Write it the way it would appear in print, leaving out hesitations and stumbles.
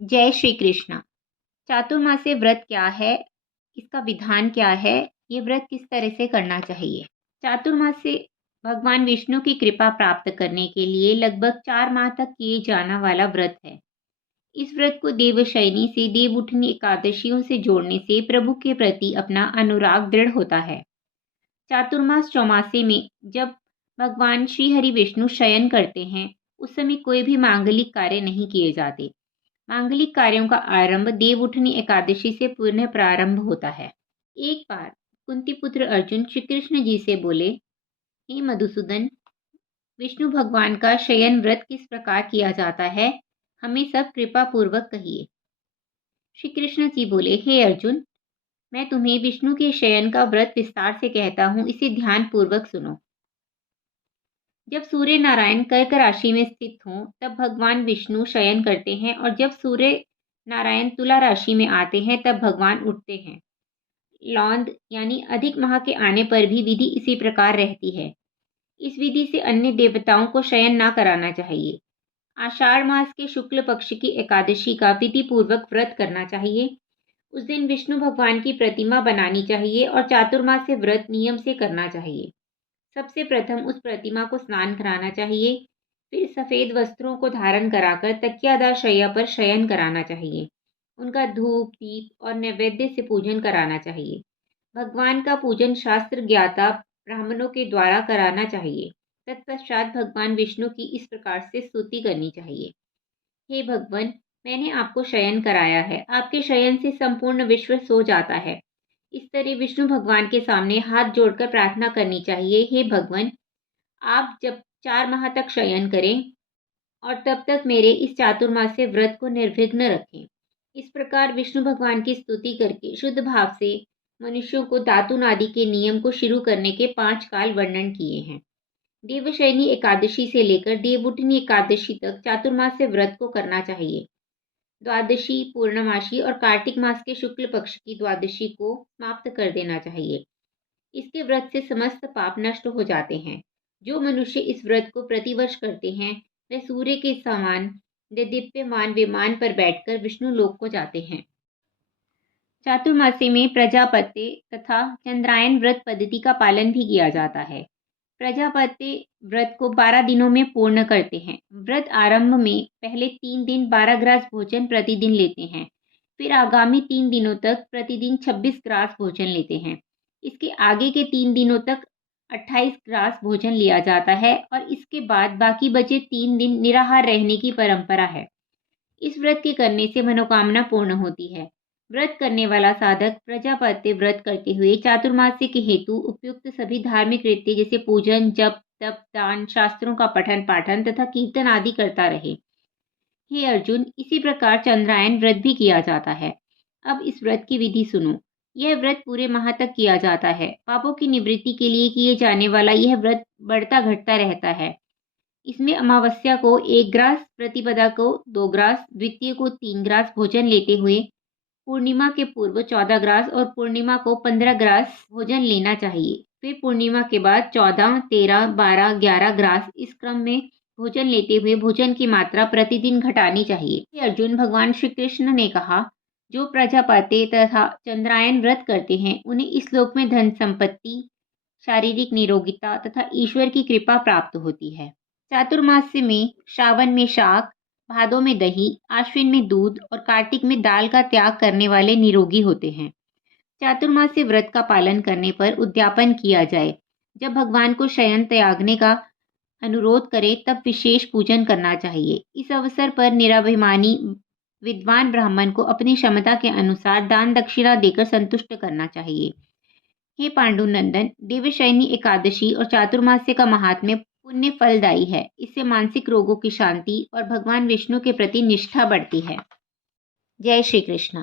जय श्री कृष्ण। चातुर्मास्य व्रत क्या है? इसका विधान क्या है? ये व्रत किस तरह से करना चाहिए? चातुर्मास्य भगवान विष्णु की कृपा प्राप्त करने के लिए लगभग 4 माह तक किए जाने वाला व्रत है। इस व्रत को देवशयनी से देवउठनी एकादशियों से जोड़ने से प्रभु के प्रति अपना अनुराग दृढ़ होता है। चातुर्मास चौमासे में जब भगवान श्री हरि विष्णु शयन करते हैं, उस समय कोई भी मांगलिक कार्य नहीं किए जाते। मांगलिक कार्यों का आरंभ देवउठनी एकादशी से पुनः प्रारंभ होता है। एक बार कुंती पुत्र अर्जुन श्री कृष्ण जी से बोले, हे मधुसूदन, विष्णु भगवान का शयन व्रत किस प्रकार किया जाता है, हमें सब कृपा पूर्वक कहिए। श्री कृष्ण जी बोले, हे अर्जुन, मैं तुम्हें विष्णु के शयन का व्रत विस्तार से कहता हूँ, इसे ध्यान पूर्वक सुनो। जब सूर्य नारायण कर्क राशि में स्थित हों, तब भगवान विष्णु शयन करते हैं, और जब सूर्य नारायण तुला राशि में आते हैं, तब भगवान उठते हैं। लौंद यानी अधिक माह के आने पर भी विधि इसी प्रकार रहती है। इस विधि से अन्य देवताओं को शयन न कराना चाहिए। आषाढ़ मास के शुक्ल पक्ष की एकादशी का विधि पूर्वक व्रत करना चाहिए। उस दिन विष्णु भगवान की प्रतिमा बनानी चाहिए और चातुर्मास्य व्रत नियम से करना चाहिए। सबसे प्रथम उस प्रतिमा को स्नान कराना चाहिए, फिर सफ़ेद वस्त्रों को धारण कराकर तकियादार शैया पर शयन कराना चाहिए। उनका धूप दीप और नैवेद्य से पूजन कराना चाहिए। भगवान का पूजन शास्त्र ज्ञाता ब्राह्मणों के द्वारा कराना चाहिए। तत्पश्चात भगवान विष्णु की इस प्रकार से स्तुति करनी चाहिए, हे भगवान, मैंने आपको शयन कराया है, आपके शयन से संपूर्ण विश्व सो जाता है। इस तरह विष्णु भगवान के सामने हाथ जोड़कर प्रार्थना करनी चाहिए, हे भगवान, आप जब 4 माह तक शयन करें और तब तक मेरे इस चातुर्मास्य व्रत को निर्विघ्न रखें। इस प्रकार विष्णु भगवान की स्तुति करके शुद्ध भाव से मनुष्यों को दातुन आदि के नियम को शुरू करने के 5 काल वर्णन किए हैं। देवशयनी एकादशी से लेकर देवउठनी एकादशी तक चातुर्मास्य व्रत को करना चाहिए। द्वादशी, पूर्णमासी और कार्तिक मास के शुक्ल पक्ष की द्वादशी को समाप्त कर देना चाहिए। इसके व्रत से समस्त पाप नष्ट हो जाते हैं। जो मनुष्य इस व्रत को प्रतिवर्ष करते हैं, वे सूर्य के समान दिव्यमान विमान पर बैठकर विष्णु लोक को जाते हैं। चातुर्मासी में प्रजापत्य तथा चंद्रायन व्रत पद्धति का पालन भी किया जाता है। प्रजापत्य व्रत को 12 दिनों में पूर्ण करते हैं। व्रत आरंभ में पहले 3 दिन 12 ग्रास भोजन प्रतिदिन लेते हैं, फिर आगामी 3 दिनों तक प्रतिदिन 26 ग्रास भोजन लेते हैं। इसके आगे के 3 दिनों तक 28 ग्रास भोजन लिया जाता है और इसके बाद बाकी बचे 3 दिन निराहार रहने की परंपरा है। इस व्रत के करने से मनोकामना पूर्ण होती है। व्रत करने वाला साधक प्रजापत्य व्रत करते हुए चातुर्मास्य के हेतु उपयुक्त सभी धार्मिक रीति जैसे पूजन, जप, तप, दान, शास्त्रों का पठन पाठन तथा कीर्तन आदि करता रहे। हे अर्जुन, इसी प्रकार चंद्रायन व्रत भी किया जाता है। अब इस व्रत की विधि सुनो। यह व्रत पूरे माह तक किया जाता है। पापों की निवृत्ति के लिए किए जाने वाला यह व्रत बढ़ता घटता रहता है। इसमें अमावस्या को 1 ग्रास, प्रतिपदा को 2 ग्रास, द्वितीय को 3 ग्रास भोजन लेते हुए पूर्णिमा के पूर्व 14 ग्रास और पूर्णिमा को 15 ग्रास भोजन लेना चाहिए। फिर पूर्णिमा के बाद 14, 13, 12, 11 ग्रास, इस क्रम में भोजन लेते हुए भोजन की मात्रा प्रतिदिन घटानी चाहिए। श्री अर्जुन, भगवान श्री कृष्ण ने कहा, जो प्रजापत्य तथा चंद्रायन व्रत करते हैं, उन्हें इस लोक में धन संपत्ति, शारीरिक निरोगिता तथा ईश्वर की कृपा प्राप्त होती है। चातुर्मास्य में श्रावण में शाक, भादों में दही, आश्विन में दूध और कार्तिक में दाल का त्याग करने वाले निरोगी होते हैं। चातुर्मास्य व्रत का पालन करने पर उद्यापन किया जाए। जब भगवान को शयन त्यागने का अनुरोध करे तब विशेष पूजन करना चाहिए। इस अवसर पर निराभिमानी विद्वान ब्राह्मण को अपनी क्षमता के अनुसार दान दक्षिणा देकर संतुष्ट करना चाहिए। हे पांडुनंदन, देवशयनी एकादशी और चातुर्मास्य का महात्म्य पुण्य फलदायी है। इससे मानसिक रोगों की शांति और भगवान विष्णु के प्रति निष्ठा बढ़ती है। जय श्री कृष्ण।